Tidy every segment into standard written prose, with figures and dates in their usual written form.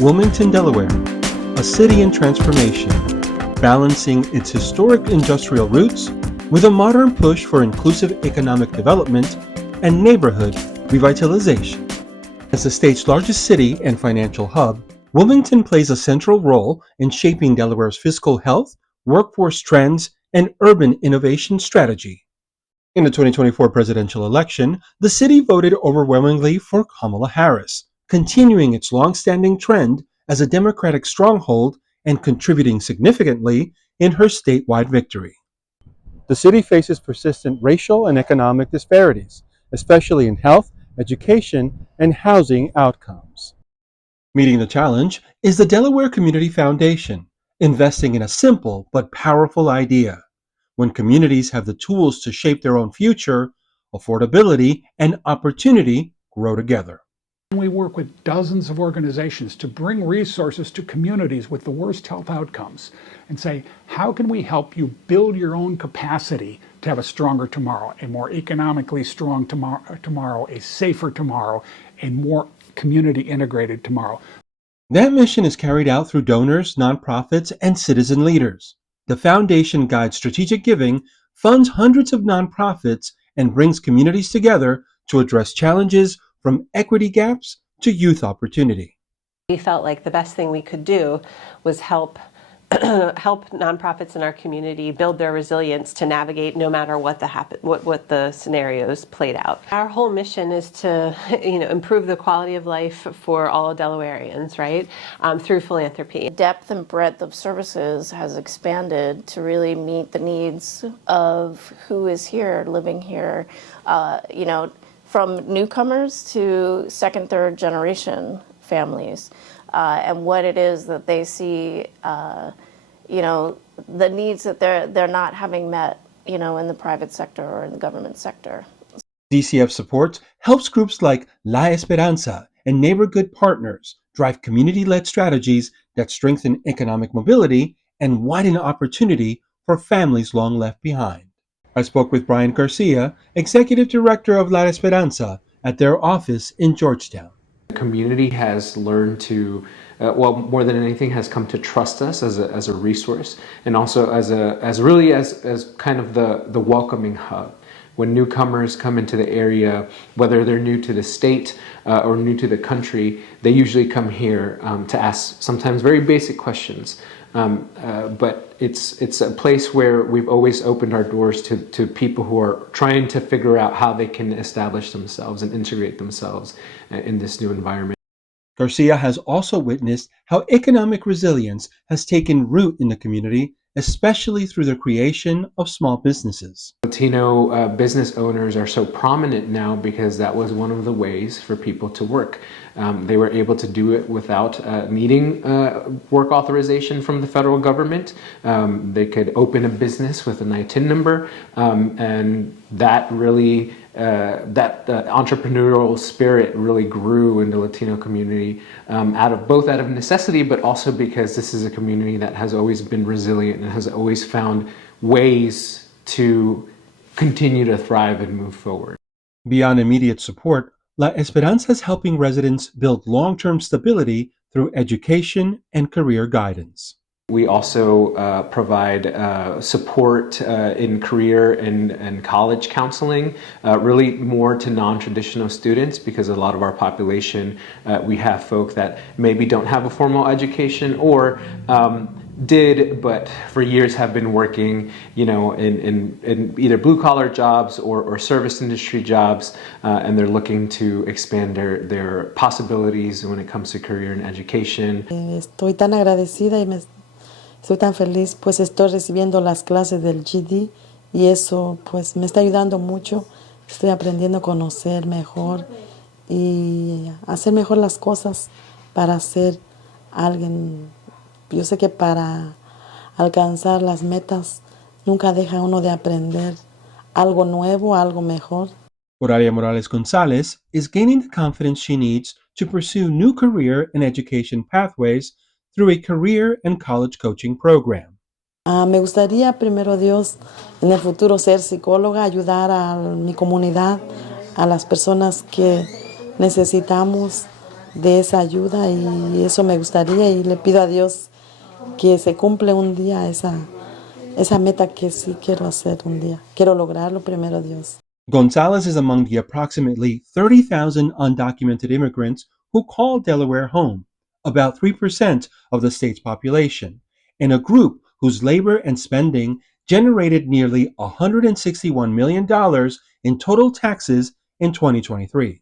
Wilmington, Delaware, a city in transformation, balancing its historic industrial roots with a modern push for inclusive economic development and neighborhood revitalization. As the state's largest city and financial hub, Wilmington plays a central role in shaping Delaware's fiscal health, workforce trends, and urban innovation strategy. In the 2024 presidential election, the city voted overwhelmingly for Kamala Harris, continuing its long-standing trend as a Democratic stronghold and contributing significantly in her statewide victory. The city faces persistent racial and economic disparities, especially in health, education, and housing outcomes. Meeting the challenge is the Delaware Community Foundation, investing in a simple but powerful idea. When communities have the tools to shape their own future, affordability and opportunity grow together. We work with dozens of organizations to bring resources to communities with the worst health outcomes and say, how can we help you build your own capacity to have a stronger tomorrow, a more economically strong tomorrow, a safer tomorrow, a more community integrated tomorrow. That mission is carried out through donors, nonprofits, and citizen leaders. The foundation guides strategic giving, funds hundreds of nonprofits, and brings communities together to address challenges from equity gaps to youth opportunity. We felt like the best thing we could do was help nonprofits in our community build their resilience to navigate no matter what the scenarios played out. Our whole mission is to improve the quality of life for all Delawareans, right, through philanthropy. The depth and breadth of services has expanded to really meet the needs of who is here, living here, from newcomers to second, third generation families, and what it is that they see, the needs that they're not having met, in the private sector or in the government sector. DCF Support helps groups like La Esperanza and NeighborGood Partners drive community-led strategies that strengthen economic mobility and widen opportunity for families long left behind. I spoke with Brian Garcia, Executive Director of La Esperanza, at their office in Georgetown. The community has learned to, more than anything, has come to trust us as a resource, and also as kind of the welcoming hub. When newcomers come into the area, whether they're new to the state or new to the country, they usually come here to ask sometimes very basic questions. But it's a place where we've always opened our doors to people who are trying to figure out how they can establish themselves and integrate themselves in this new environment. Garcia has also witnessed how economic resilience has taken root in the community, especially through the creation of small businesses. Latino business owners are so prominent now because that was one of the ways for people to work. They were able to do it without needing work authorization from the federal government. They could open a business with an ITIN number, and that really that entrepreneurial spirit really grew in the Latino community out of necessity, but also because this is a community that has always been resilient and has always found ways to continue to thrive and move forward. Beyond immediate support, La Esperanza is helping residents build long-term stability through education and career guidance. We also provide support in career and college counseling, really more to non-traditional students, because a lot of our population, we have folk that maybe don't have a formal education or did, but for years have been working, in either blue-collar jobs or service industry jobs, and they're looking to expand their possibilities when it comes to career and education. Estoy tan agradecida y estoy tan feliz, pues estoy recibiendo las clases del GD y eso pues me está ayudando mucho. Estoy aprendiendo a conocer mejor y hacer mejor las cosas para ser alguien. Yo sé que para alcanzar las metas nunca deja uno de aprender algo nuevo, algo mejor. Oralia Morales Gonzalez is gaining the confidence she needs to pursue new career and education pathways through a career and college coaching program. Me gustaría, primero Dios, en el futuro ser psicóloga, ayudar a mi comunidad, a las personas que necesitamos de esa ayuda y eso me gustaría y le pido a Dios que se cumple un día esa meta que sí quiero hacer un día. Quiero lograrlo primero Dios. Gonzalez is among the approximately 30,000 undocumented immigrants who call Delaware home, about 3% of the state's population, and a group whose labor and spending generated nearly $161 million in total taxes in 2023.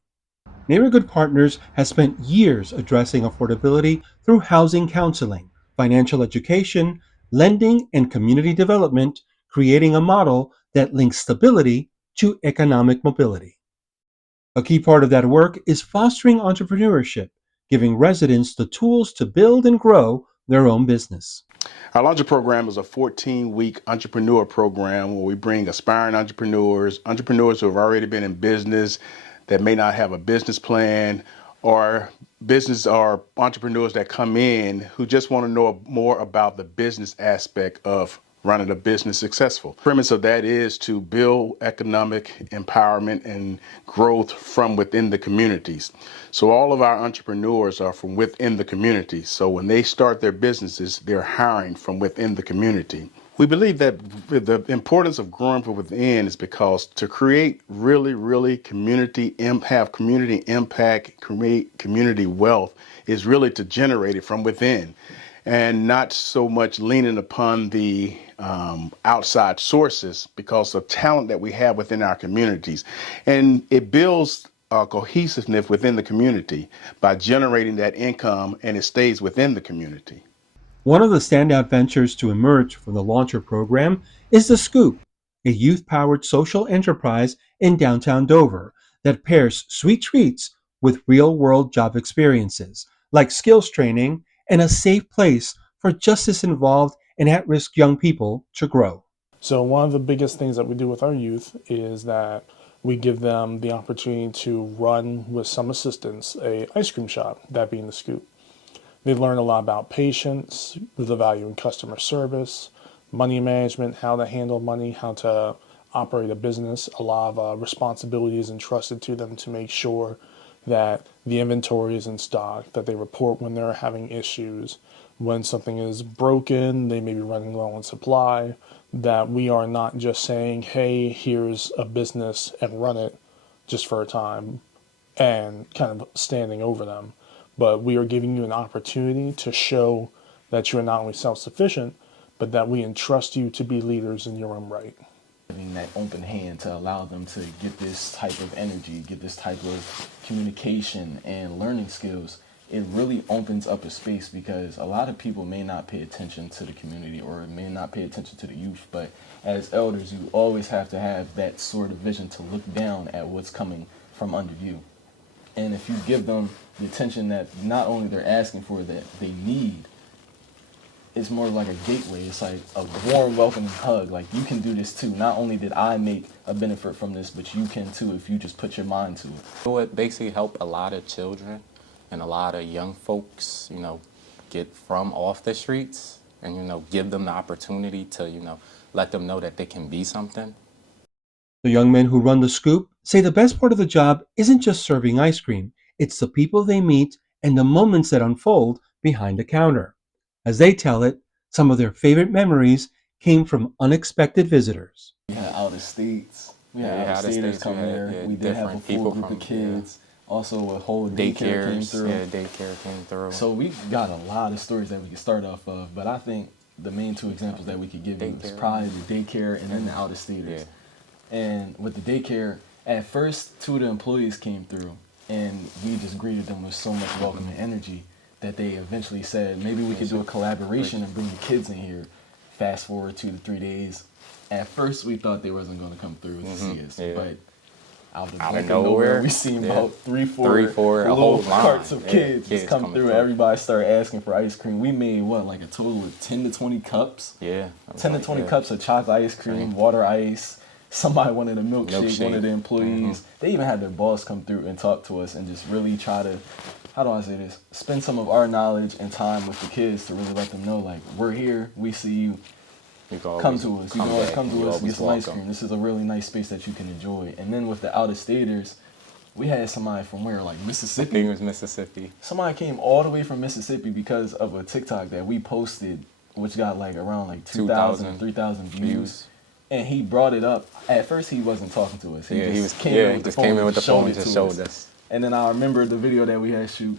NeighborGood Partners has spent years addressing affordability through housing counseling, financial education, lending, and community development, creating a model that links stability to economic mobility. A key part of that work is fostering entrepreneurship, giving residents the tools to build and grow their own business. Our Launcher program is a 14-week entrepreneur program where we bring aspiring entrepreneurs who have already been in business that may not have a business plan, or entrepreneurs that come in who just want to know more about the business aspect of running a business successful. The premise of that is to build economic empowerment and growth from within the communities. So all of our entrepreneurs are from within the community. So when they start their businesses, they're hiring from within the community. We believe that the importance of growing from within is because to create really have community impact, create community wealth is really to generate it from within, and not so much leaning upon the outside sources because of talent that we have within our communities. And it builds cohesiveness within the community by generating that income, and it stays within the community. One of the standout ventures to emerge from the Launcher program is The Scoop, a youth-powered social enterprise in downtown Dover that pairs sweet treats with real-world job experiences, like skills training and a safe place for justice-involved and at-risk young people to grow. So one of the biggest things that we do with our youth is that we give them the opportunity to run with some assistance a ice cream shop, that being The Scoop. They learn a lot about patience, the value in customer service, money management, how to handle money, how to operate a business. A lot of responsibility is entrusted to them to make sure that the inventory is in stock, that they report when they're having issues, when something is broken, they may be running low on supply, that we are not just saying, hey, here's a business and run it just for a time and kind of standing over them. But we are giving you an opportunity to show that you are not only self-sufficient, but that we entrust you to be leaders in your own right. Having that open hand to allow them to get this type of energy, get this type of communication and learning skills, it really opens up a space, because a lot of people may not pay attention to the community or may not pay attention to the youth, but as elders, you always have to have that sort of vision to look down at what's coming from under you. And if you give them the attention that not only they're asking for, that they need, it's more like a gateway. It's like a warm, welcoming hug. Like, you can do this too. Not only did I make a benefit from this, but you can too if you just put your mind to it. So it basically helped a lot of children and a lot of young folks, get from off the streets and, give them the opportunity to, let them know that they can be something. The young men who run The Scoop say the best part of the job isn't just serving ice cream, it's the people they meet and the moments that unfold behind the counter. As they tell it, some of their favorite memories came from unexpected visitors. We had out of states. We had Yeah, out of staters come there. We did have a full group of kids. Also, a whole daycare came through. Yeah, daycare came through. So we got a lot of stories that we could start off of, but I think the main two examples that we could give you is probably the daycare and then the out of staters. Yeah. And with the daycare, at first, two of the employees came through, and we just greeted them with so much welcoming energy that they eventually said, maybe we could do a collaboration and bring the kids in here. Fast forward 2 to 3 days. At first, we thought they wasn't going to come through to see us, but out of nowhere, we seen about three, four a whole little line. carts of kids just come through. Everybody started asking for ice cream. We made, like a total of 10 to 20 cups? Yeah. 10 to 20 cups of chocolate ice cream, water ice. Somebody wanted a milkshake, one of the employees. They even had their boss come through and talk to us and just really try to, how do I say this, spend some of our knowledge and time with the kids to really let them know, like, we're here, we see you, come to us. You can always come to us and get some ice cream. This is a really nice space that you can enjoy. And then with the out-of-staters, We had somebody from where, like I think Mississippi? it was Mississippi. Somebody came all the way from Mississippi because of a TikTok that we posted, which got like around like 2,000, 3,000 views. And he brought it up. At first, he wasn't talking to us. He just came in with the phone and just showed us. And then I remember the video that we had shoot,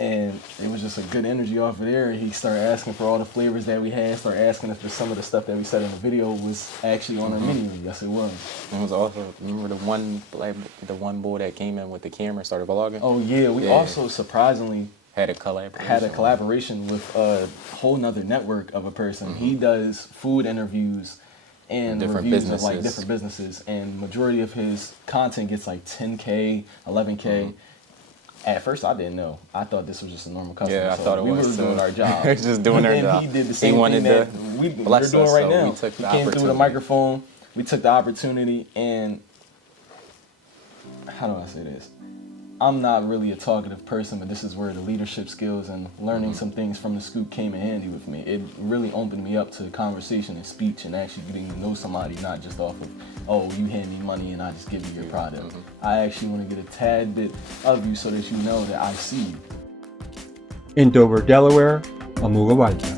and it was just a good energy off of there. He started asking for all the flavors that we had, started asking if some of the stuff that we said in the video was actually on our menu. Yes, it was. It was also, remember the one boy that came in with the camera and started vlogging? Oh yeah, we also surprisingly had a collaboration with a whole nother network of a person. He does food interviews and different reviews businesses. of like different businesses, and majority of his content gets like 10K, 11K. At first, I didn't know. I thought this was just a normal customer. Yeah, I so thought it we was were doing our job. just doing our job. He did the same wanted thing that to we're bless doing us, right so now. we took He the came through the opportunity. microphone. We took the opportunity, and how do I say this? I'm not really a talkative person, but this is where the leadership skills and learning some things from the scoop came in handy with me. It really opened me up to conversation and speech and actually getting to know somebody, not just off of, oh, you hand me money and I just give you your product. I actually want to get a tad bit of you so that you know that I see you. In Dover, Delaware, Amuga Walter.